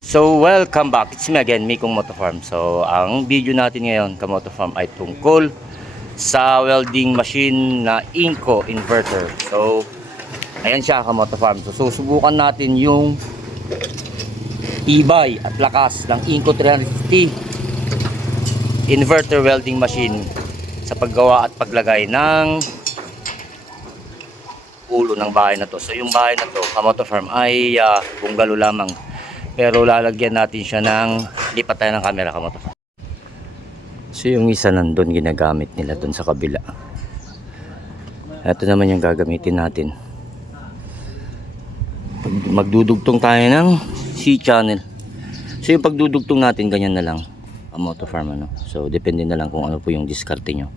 So welcome back, it's me again, Mikong Motofarm. So ang video natin ngayon, Kamotofarm, ay tungkol sa welding machine na Inco inverter. So ayan siya, Kamotofarm. So susubukan natin yung tibay at lakas ng Inco 350 inverter welding machine sa paggawa at paglagay ng ulo ng bahay na to. So yung bahay na to, Kamotofarm, ay bungalow lamang. Pero lalagyan natin siya ng, lipat tayo ng camera, Kamotofarm. So yung isa nandun, ginagamit nila dun sa kabila. Ito naman yung gagamitin natin. Magdudugtong tayo ng C-channel. So yung pagdudugtong natin, ganyan na lang, Kamotofarm, ano. So depende na lang kung ano po yung diskarte nyo.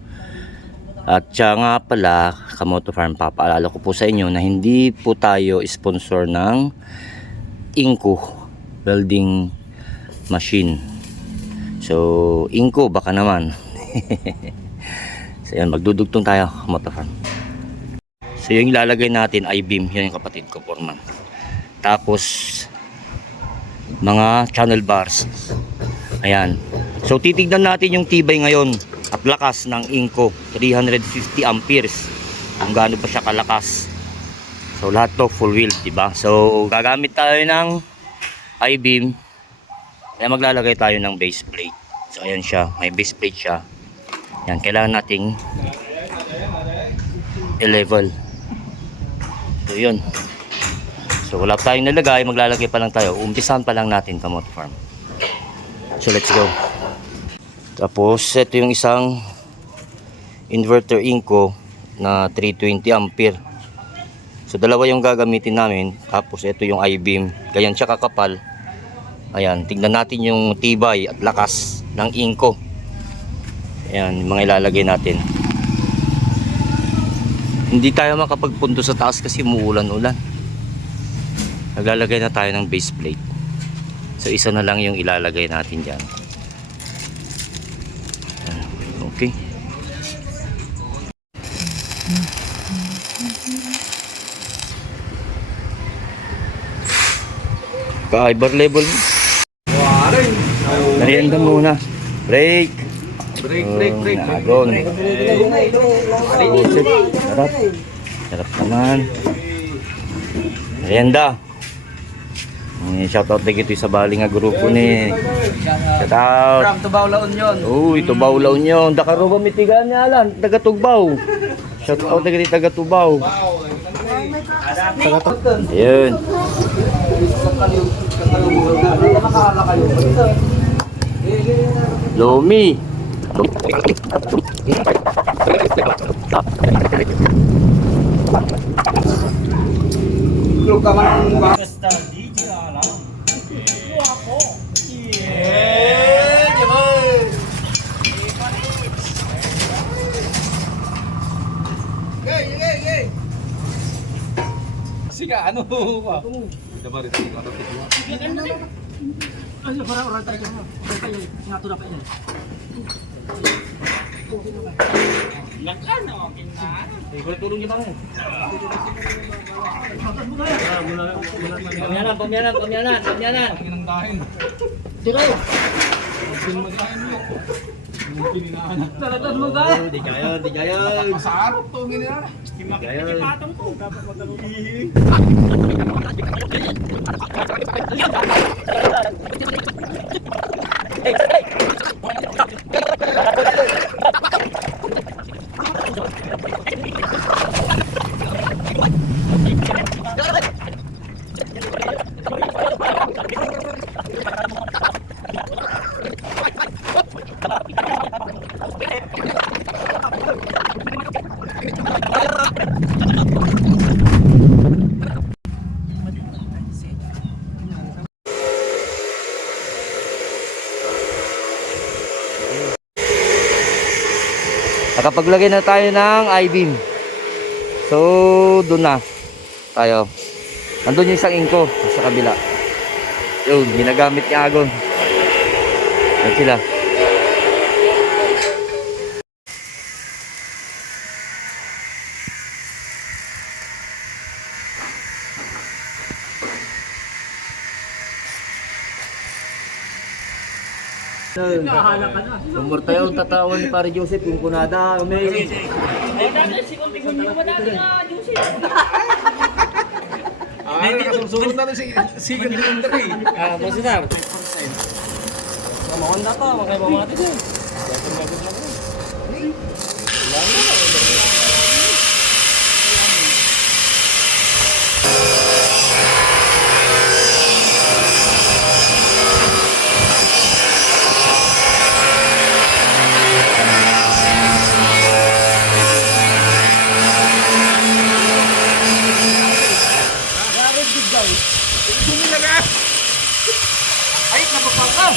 At siya nga pala, Kamotofarm, papaalala ko po sa inyo na hindi po tayo sponsor ng Inco welding machine. So Inco baka naman. So yan, magdudugtong tayo, Kamotofarm. So yung ilalagay natin ay beam, yun yung kapatid ko, foreman. Tapos mga channel bars. Ayan. So titignan natin yung tibay ngayon at lakas ng Inco 350 amperes. Kung gaano pa siya kalakas. So lahat to full wheel, diba? So gagamit tayo ng I-beam. Kaya maglalagay tayo ng base plate. So ayan siya, may base plate siya. Yan, kailangan nating i-level. So yun. So wala pa tayong nalagay, maglalagay pa lang tayo. Umpisahan pa lang natin, Kamotofarm. So let's go. Tapos ito yung isang inverter Inco na 320 ampere. So dalawa yung gagamitin namin. Tapos ito yung I-beam, ganyan siya kakapal. Ayan, tignan natin yung tibay at lakas ng Inco. Ayan, yung mga ilalagay natin. Hindi tayo makapagpunto sa taas kasi umuulan-ulan. Naglalagay na tayo ng base plate. So isa na lang yung ilalagay natin dyan. Okay. Ka-ibar level. Merienda muna. Break. Break. Agon. Sarap. Sarap naman. Merienda. Shoutout na ito sa bali nga grupo ni. Shoutout. From Tubaw, La Union. Uy, Tubaw, La Union. Dakaruba mitigan niya alan. Taga Tubaw. Shoutout na ito taga Tubaw. Ayun. Lomi. Sige, ano ba? Dapat ito ang kapatid mo. Ay, para oras tayo. Tayo, ngato dapat yan. Nakano, kinaan. Ikaw tulong niya ba mo? Pamyanan. Ang dahin. Tiro. Sin magain mo. Talagang mo ba? Di gayon. Masarap to ginina. Patong ko. Dapat magkaluhi. Nakapaglagay na tayo ng I-beam. So doon na tayo. Andun yung isang Inco sa kabila. Yun, ginagamit ni Agon. Yan sila. Nahala ka na. Umur tayo tatawan ni Pare Joseph kung kunada. May... Susunod na rin si Gandang Dari. Monsitar. Mahon na to, makay mamati din. Ay, napapaka!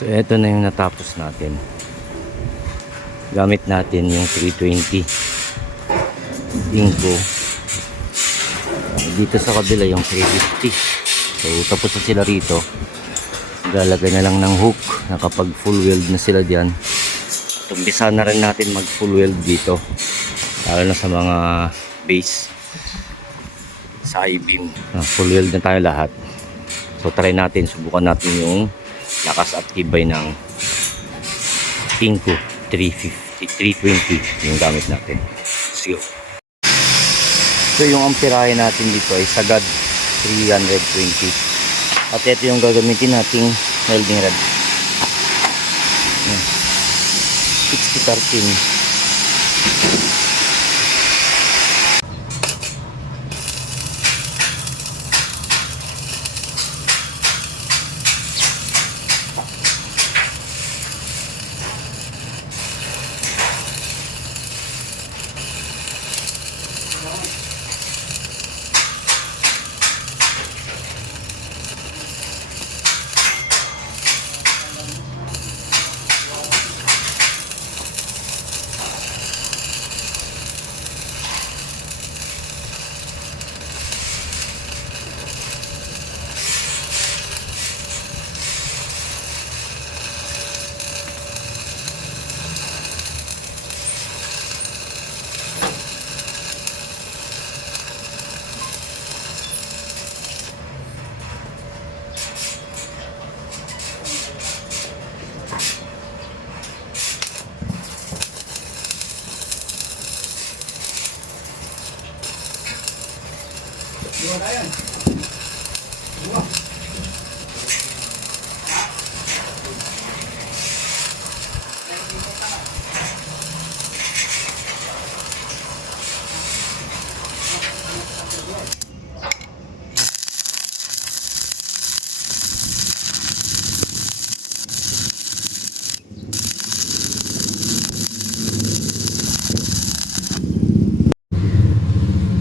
So eto na yung natapos natin. Gamit natin yung 320 Inco. Dito sa kabila yung 350. So tapos na sila rito. Lalagay na lang ng hook na kapag full weld na sila diyan. Umpisa na rin natin mag full weld dito. Lalo na sa mga base sa I-beam. Full weld na tayo lahat. So try natin, subukan natin yung lakas at tibay ng Inco 320 yung gamit natin. So yung amperahe natin dito ay sagad 320 at ito yung gagamitin nating welding rod 6013.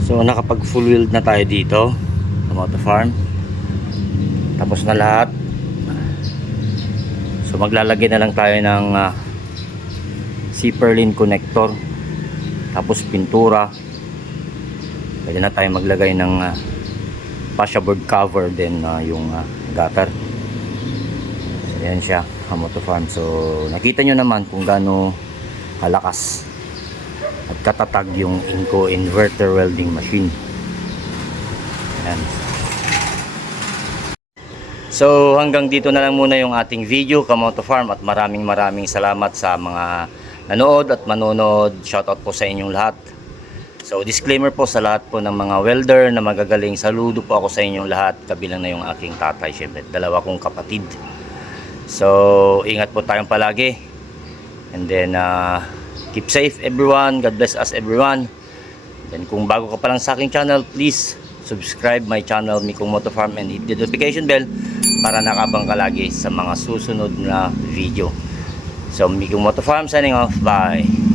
So nakapag full weld na tayo dito sa motor farm. Tapos na lahat. So maglalagay na lang tayo ng Zipperlin connector. Tapos pintura. Pwede na tayo maglagay ng fascia board cover din yung gutter. So yan siya sa motor farm. So nakita nyo naman kung gaano kalakas at katatag yung Inco inverter welding machine. Ayan. So hanggang dito na lang muna yung ating video Kamoto Farm at maraming salamat sa mga nanood at manonood. Shoutout po sa inyong lahat. So disclaimer po sa lahat po ng mga welder na magagaling, saludo po ako sa inyong lahat, kabilang na yung aking tatay, syempre dalawa kong kapatid. So ingat po tayong palagi, and then keep safe everyone. God bless us everyone. Then kung bago ka pa lang sa aking channel, please subscribe my channel Mikong Moto Farm and hit the notification bell para nakabang ka lagi sa mga susunod na video. So, Miko Moto Farm signing off. Bye.